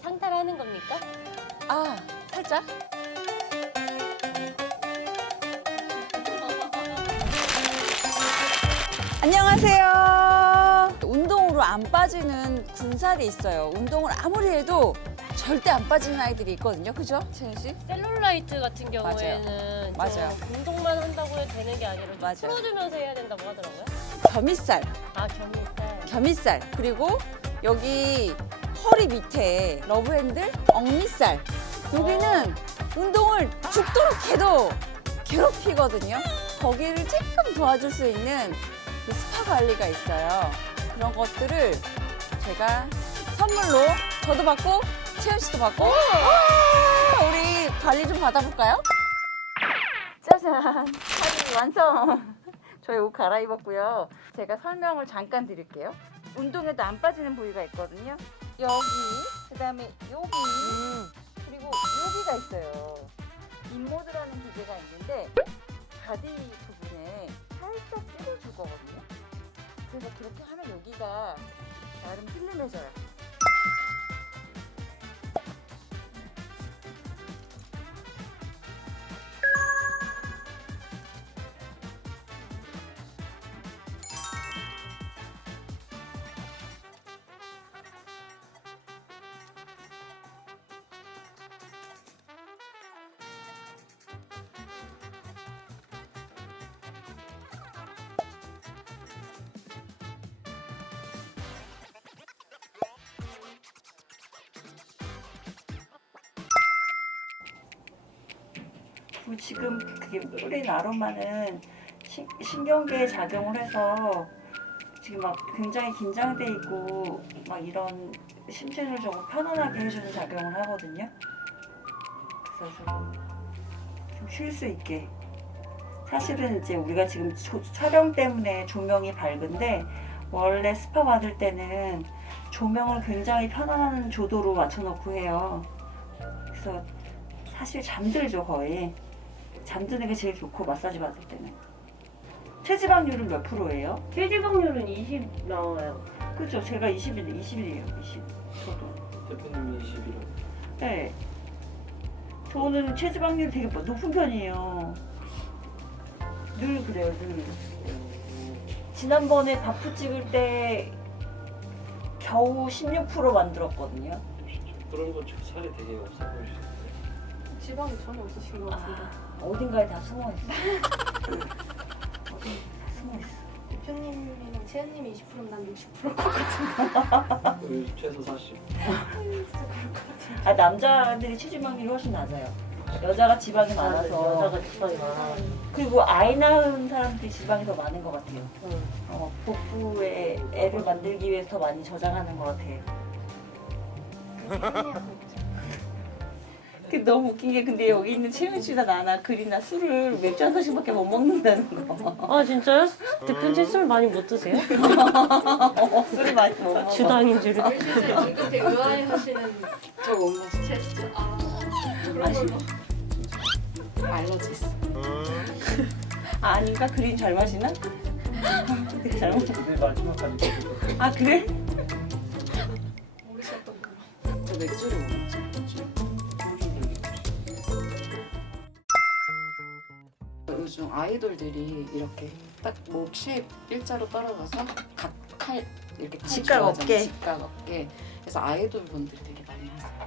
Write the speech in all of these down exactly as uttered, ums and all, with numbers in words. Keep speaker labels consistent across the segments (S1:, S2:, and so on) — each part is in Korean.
S1: 상탈하는 겁니까?
S2: 아, 살짝? 안녕하세요. 운동으로 안 빠지는 군살이 있어요. 운동을 아무리 해도 절대 안 빠지는 아이들이 있거든요. 그죠? 채연 씨?
S1: 셀룰라이트 같은 경우에는 좀
S2: 맞아요.
S1: 운동만 한다고 해도 되는 게 아니라 좀
S2: 맞아요.
S1: 풀어주면서 해야 된다고 하더라고요.
S2: 겸이살,
S1: 아, 겸이살.
S2: 겸이살. 그리고 여기 허리 밑에 러브핸들, 억미살. 여기는 운동을 죽도록 해도 괴롭히거든요. 거기를 조금 도와줄 수 있는 그 스파 관리가 있어요. 그런 것들을 제가 선물로 저도 받고 채연 씨도 받고 와, 우리 관리 좀 받아볼까요? 짜잔, 사진 완성. 저희 옷 갈아입었고요. 제가 설명을 잠깐 드릴게요. 운동에도 안 빠지는 부위가 있거든요. 여기, 그 다음에 여기, 그리고 여기가 있어요. 인모드라는 기계가 있는데 바디 부분에 살짝 찔러줄 거거든요. 그래서 그렇게 하면 여기가 나름 필름해져요. 그리고 지금 그게 뿌린 아로마는 신, 신경계에 작용을 해서 지금 막 굉장히 긴장돼 있고 막 이런 심신을 조금 편안하게 해주는 작용을 하거든요. 그래서 좀 쉴 수 있게. 사실은 이제 우리가 지금 조, 촬영 때문에 조명이 밝은데 원래 스파 받을 때는 조명을 굉장히 편안한 조도로 맞춰놓고 해요. 그래서 사실 잠들죠 거의. 잠드는 게 제일 좋고 마사지 받을 때는. 체지방률은 몇 프로예요?
S1: 체지방률은 이십 나와요.
S2: 그죠? 제가 이십일, 이십일이에요. 이십. 저도.
S3: 대표님이 이십일이요.
S2: 네. 저는 체지방률이 되게 높은 편이에요. 늘 그래요, 늘. 지난번에 바프 찍을 때 겨우 십육 퍼센트 만들었거든요.
S3: 그런 거 저 살이 되게 없어 보이시는데.
S1: 지방이 전혀 없으신 것 같은데.
S2: 아, 어딘가에 다 숨어 있어. 어딘가에 다 숨어 있어.
S4: 대표님이랑 채연님이 이십 퍼센트면 난 육십 퍼센트일 것 같은데.
S3: 우리 최소 사십.
S2: 아, 남자들이 체지방률이 훨씬 낮아요. 여자가 지방이 많아서.
S1: 여자가 지방이 많아.
S2: 그리고 아이 낳은 사람들이 지방이 더 많은 것 같아요.
S1: 응.
S2: 어, 복부에 애를 만들기 위해서 더 많이 저장하는 것 같아요. 그 너무 웃긴 게 근데 여기 있는 채연 씨나 나나 글이나 술을 맥주 한 잔씩밖에 못 먹는다는 거.
S1: 아, 진짜요? 대표님 술 많이 못 드세요?
S2: 술을 많이 못 먹어.
S1: 주당인 줄은.
S4: 실제 은근 되게 의아해하시는
S2: 저못 먹어.
S4: 제 진짜 아 그런
S2: 아쉬워.
S4: 걸로 알러지 있어.
S2: 아, 아닌가? 그린 잘 마시나? 되게 잘 먹어.
S3: 내 마지막까지 먹을
S2: 아, 그래?
S4: 모르셨던 걸로.
S2: 저 맥주를 먹었지.
S5: 요즘 아이돌들이 이렇게 딱 목 쉐입 일자로 떨어져서 각칼 이렇게 칼
S2: 직각
S5: 좋아하잖아요.
S2: 어깨.
S5: 직각 어깨. 그래서 아이돌 분들이 되게 많이 하세요.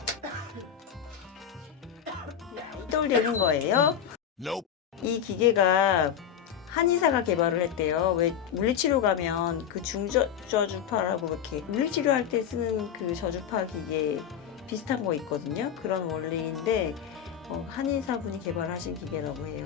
S2: 아이돌 되는 거예요? 이 기계가 한의사가 개발을 했대요. 왜 물리치료 가면 그 중저주파라고 이렇게 물리치료할 때 쓰는 그 저주파 기계 비슷한 거 있거든요. 그런 원리인데 어, 한의사 분이 개발하신 기계라고 해요.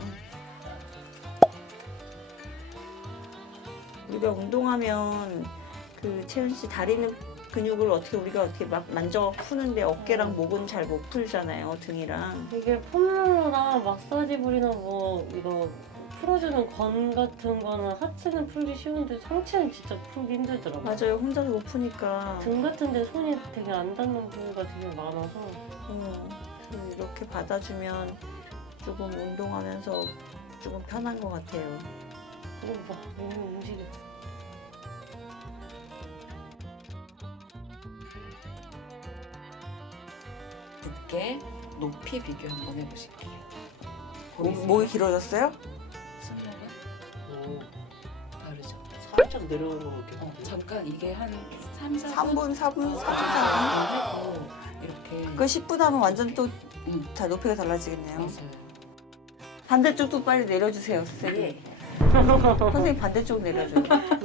S2: 우리가 운동하면 그 채연 씨 다리는 근육을 어떻게 우리가 어떻게 막 만져 푸는데 어깨랑 목은 잘 못 풀잖아요. 등이랑.
S1: 이게 폼롤러나 마사지볼이나 뭐 이거 풀어주는 건 같은 거는 하체는 풀기 쉬운데 상체는 진짜 풀기 힘들더라고요.
S2: 맞아요. 혼자서 못 푸니까.
S1: 등 같은 데 손이 되게 안 닿는 부위가 되게 많아서
S2: 음, 그래서 이렇게 받아주면 조금 운동하면서 조금 편한 것 같아요.
S1: 이거 봐, 몸이 움직여.
S5: 어깨 높이 비교 한번 해보실게요.
S2: 목,
S5: 보이세요?
S2: 목이 길어졌어요?
S5: 승모가
S3: 오,
S5: 다르죠.
S3: 살짝 내려간 것 같긴
S5: 어,
S3: 한데.
S5: 잠깐 이게 한 삼, 사 분?
S2: 삼 분, 사 분, 사 분, 사
S5: 하고 이렇게
S2: 분. 그 십 분 하면 완전 또 다
S5: 음,
S2: 높이가 달라지겠네요.
S5: 맞아요.
S2: 반대쪽도 빨리 내려주세요, 선생님.
S5: 예.
S2: 선생님 반대쪽 내려줘요.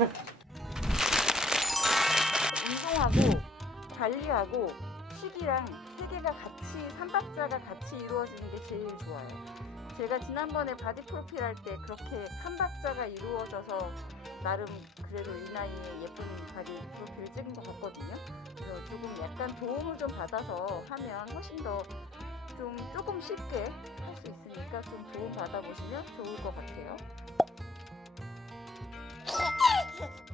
S6: 운동하고 관리하고 식이랑 세 개가 같이 삼박자가 같이 이루어지는 게 제일 좋아요. 제가 지난번에 바디 프로필 할 때 그렇게 삼박자가 이루어져서 나름 그래도 이 나이에 예쁜 바디 프로필을 찍은 것 같거든요. 그래서 조금 약간 도움을 좀 받아서 하면 훨씬 더 좀 조금 쉽게 할 수 있으니까 좀 도움 받아보시면 좋을 것 같아요.